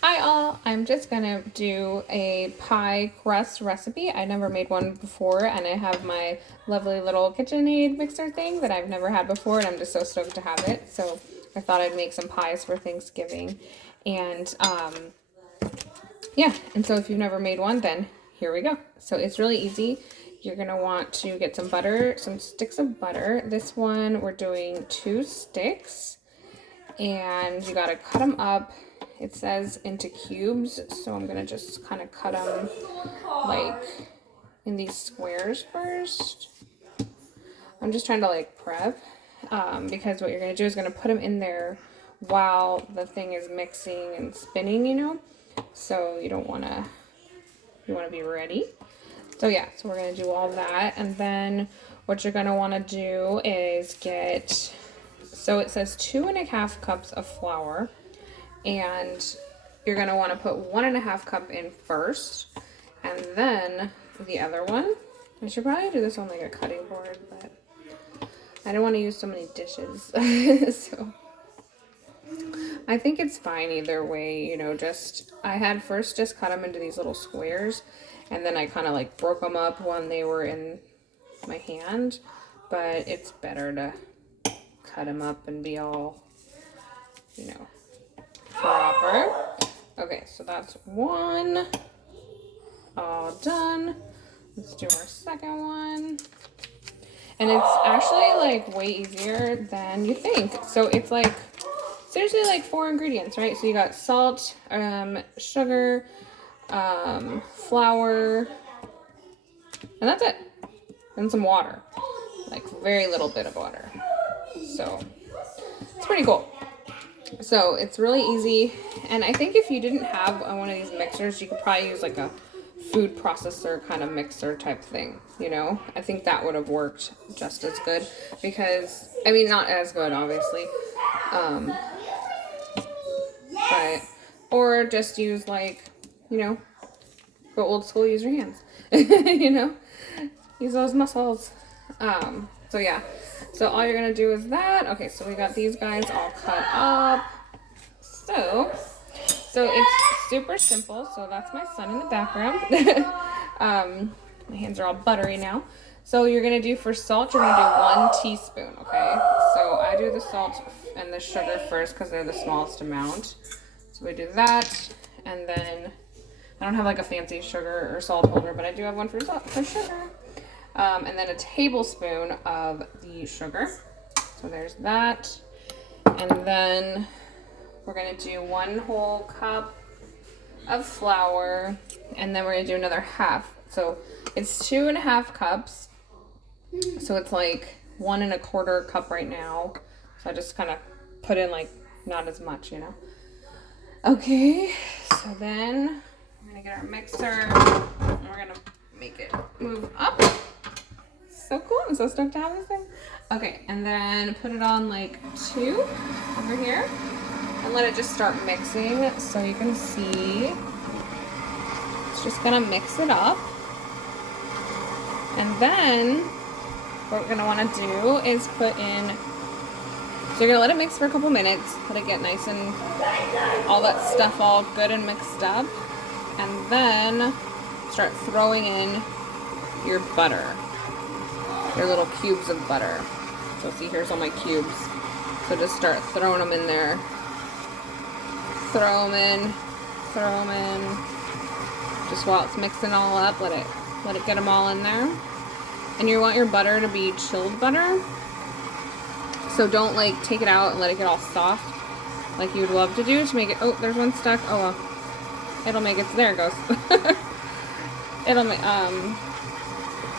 Hi all, I'm just gonna do a pie crust recipe. I never made one before and I have my lovely little KitchenAid mixer thing that I've never had before and I'm just so stoked to have it. So I thought I'd make some pies for Thanksgiving. And yeah, and so if you've never made one, then here we go. So it's really easy. You're gonna want to get some butter, some sticks of butter. This one we're doing 2 sticks and you gotta cut them up. It says into cubes, so I'm gonna just kind of cut them like in these squares first. I'm just trying to like prep because what you're gonna do is gonna put them in there while the thing is mixing and spinning, you know. So you don't wanna, you wanna be ready. So yeah, so we're gonna do all that, and then what you're gonna wanna do is get, so it says 2.5 cups of flour, and you're gonna wanna put 1.5 cup in first, and then the other one. I should probably do this on like a cutting board, but I don't wanna use so many dishes. So I think it's fine either way, you know, just, I had first just cut them into these little squares, and then I kind of like broke them up when they were in my hand, but it's better to cut them up and be all, you know, proper. Okay, so that's one all done. Let's do our second one. And it's actually like way easier than you think. So it's like seriously like 4 ingredients, right? So you got salt, sugar, flour, and that's it. And some water. Like very little bit of water. So it's pretty cool. So it's really easy, and I think if you didn't have one of these mixers, you could probably use like a food processor kind of mixer type thing, you know. I think that would have worked just as good, because I mean not as good obviously, but or just use like, you know, go old school, use your hands. You know, use those muscles. So yeah, so all you're gonna do is that. Okay, so we got these guys all cut up. So it's super simple. So that's my son in the background. My hands are all buttery now. So you're gonna do, for salt, you're gonna do 1 teaspoon, okay? So I do the salt and the sugar first because they're the smallest amount. So we do that, and then I don't have like a fancy sugar or salt holder, but I do have one for sugar. And then a tablespoon of the sugar. So there's that. And then we're gonna do 1 whole cup of flour, and then we're gonna do another half. So it's 2.5 cups. So it's like 1.25 cup right now. So I just kind of put in like not as much, you know. Okay, so then we're gonna get our mixer and we're gonna make it move up. So cool, I'm so stoked to have this thing. Okay, and then put it on like 2 over here and let it just start mixing. So you can see it's just gonna mix it up. And then what we're gonna wanna do is put in, so you're gonna let it mix for a couple minutes, let it get nice and all that stuff all good and mixed up. And then start throwing in your butter. Your little cubes of butter. So see, here's all my cubes. So just start throwing them in there. Throw them in. Throw them in. Just while it's mixing all up, let it get them all in there. And you want your butter to be chilled butter. So don't like take it out and let it get all soft like you would love to do to make it. Oh, there's one stuck. Oh well. It'll make it. There it goes. It'll make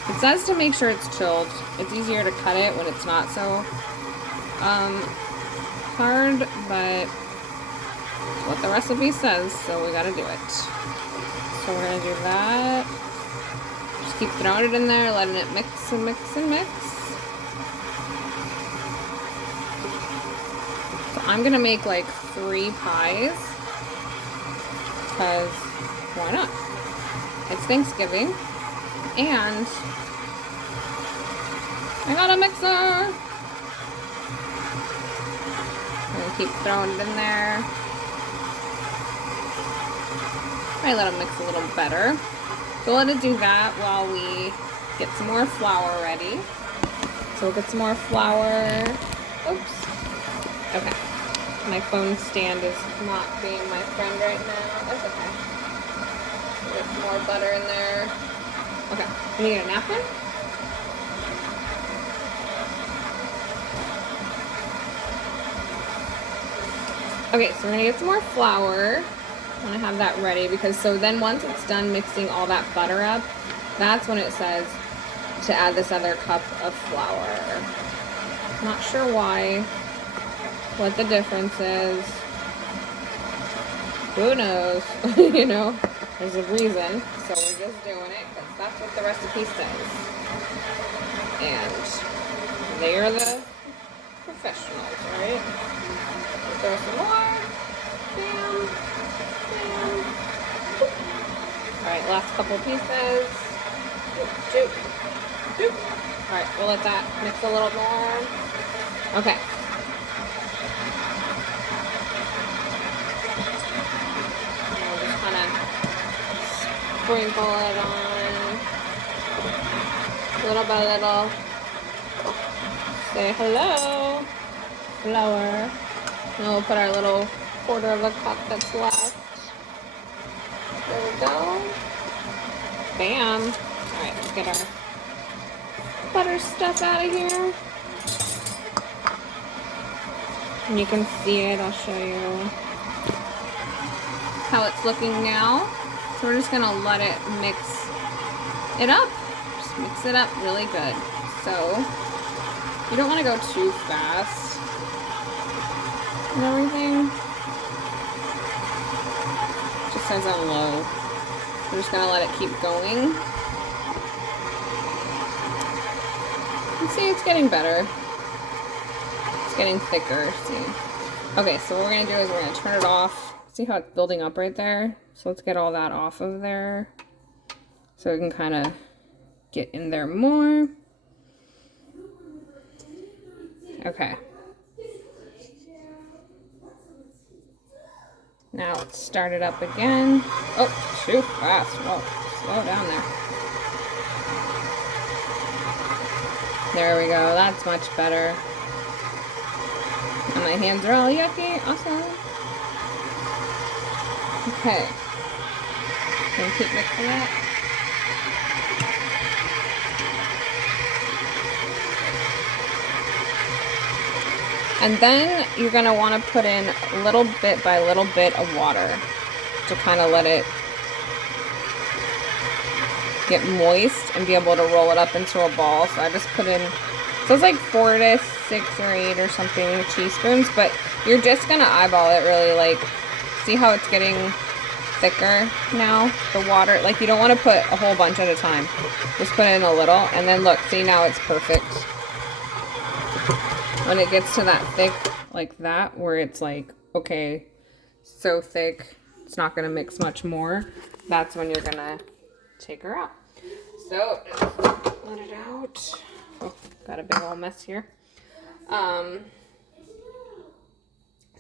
It says to make sure it's chilled. It's easier to cut it when it's not so hard, but what the recipe says, so we gotta do it. So we're gonna do that. Just keep throwing it in there, letting it mix and mix and mix. So I'm gonna make like 3 pies, because why not? It's Thanksgiving, and I got a mixer. I'm gonna keep throwing it in there. Probably let it mix a little better. So we'll let it do that while we get some more flour ready. So we'll get some more flour. Oops. Okay. My phone stand is not being my friend right now. That's okay. Get some more butter in there. Okay. Can you get a napkin? Okay, so we're gonna get some more flour. I want to have that ready because so then once it's done mixing all that butter up, that's when it says to add this other cup of flour. Not sure why, what the difference is. Who knows? You know, there's a reason. So we're just doing it because that's what the recipe says. And they are the professionals, right? Throw some more. Bam. Bam. Alright, last couple pieces. Doop, doop. Alright, we'll let that mix a little more. Okay. And we'll just kind of sprinkle it on. Little by little. Say hello. Flour. And we'll put our little quarter of a cup that's left. There we go. Bam. Alright, let's get our butter stuff out of here. And you can see it, I'll show you how it's looking now. So we're just gonna let it mix it up. Just mix it up really good. So you don't wanna go too fast and everything. Just says on low. We're just gonna let it keep going. And see, it's getting better. It's getting thicker, see. Okay, so what we're gonna do is we're gonna turn it off. See how it's building up right there? So let's get all that off of there. So we can kind of get in there more. Okay. Now let's start it up again. Oh, too fast. Whoa, slow down there. There we go. That's much better. And my hands are all yucky. Awesome. Okay. Can keep mixing it. And then you're going to want to put in little bit by little bit of water to kind of let it get moist and be able to roll it up into a ball. So I just put in, so it's like 4 to 6 or 8 or something teaspoons, but you're just going to eyeball it really, like, see how it's getting thicker now, the water. Like, you don't want to put a whole bunch at a time. Just put in a little, and then look, see, now it's perfect. When it gets to that thick, like that, where it's like, okay, so thick, it's not going to mix much more, that's when you're going to take her out. So, let it out. Oh, got a big old mess here. So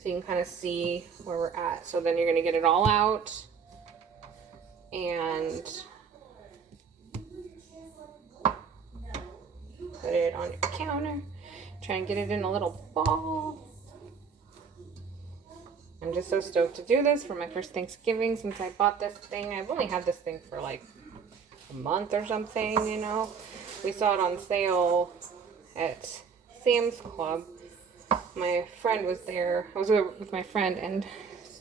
you can kind of see where we're at. So then you're going to get it all out and put it on your counter. Try and get it in a little ball. I'm just so stoked to do this for my first Thanksgiving since I bought this thing. I've only had this thing for like a month or something, you know. We saw it on sale at Sam's Club. My friend was there. I was with my friend, and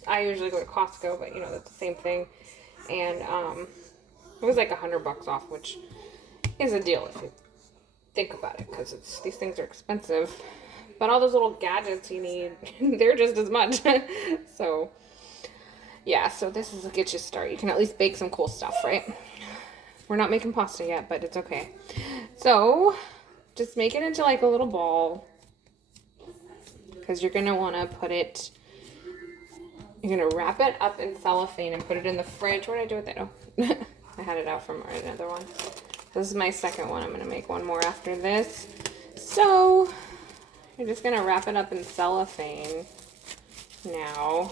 I usually go to Costco, but you know, that's the same thing. And it was like $100 off, which is a deal if you think about it, because these things are expensive, but all those little gadgets you need, they're just as much. So yeah, so this is a get you start. You can at least bake some cool stuff, right? We're not making pasta yet, but it's okay. So just make it into like a little ball, because you're gonna want to put it, you're gonna wrap it up in cellophane and put it in the fridge. What did I do with it? Oh, I had it out from another one. This is my second one. I'm going to make one more after this. So, you're just going to wrap it up in cellophane now.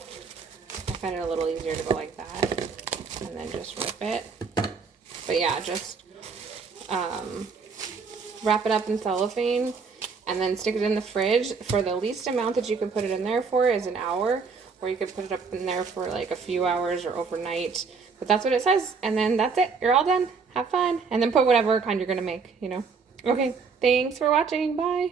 I find it a little easier to go like that. and then just rip it. But yeah, just wrap it up in cellophane and then stick it in the fridge. For the least amount that you can put it in there for is an hour, or you could put it up in there for like a few hours or overnight. But that's what it says. And then that's it. You're all done. Have fun. And then put whatever kind you're going to make, you know. Okay. Thanks for watching. Bye.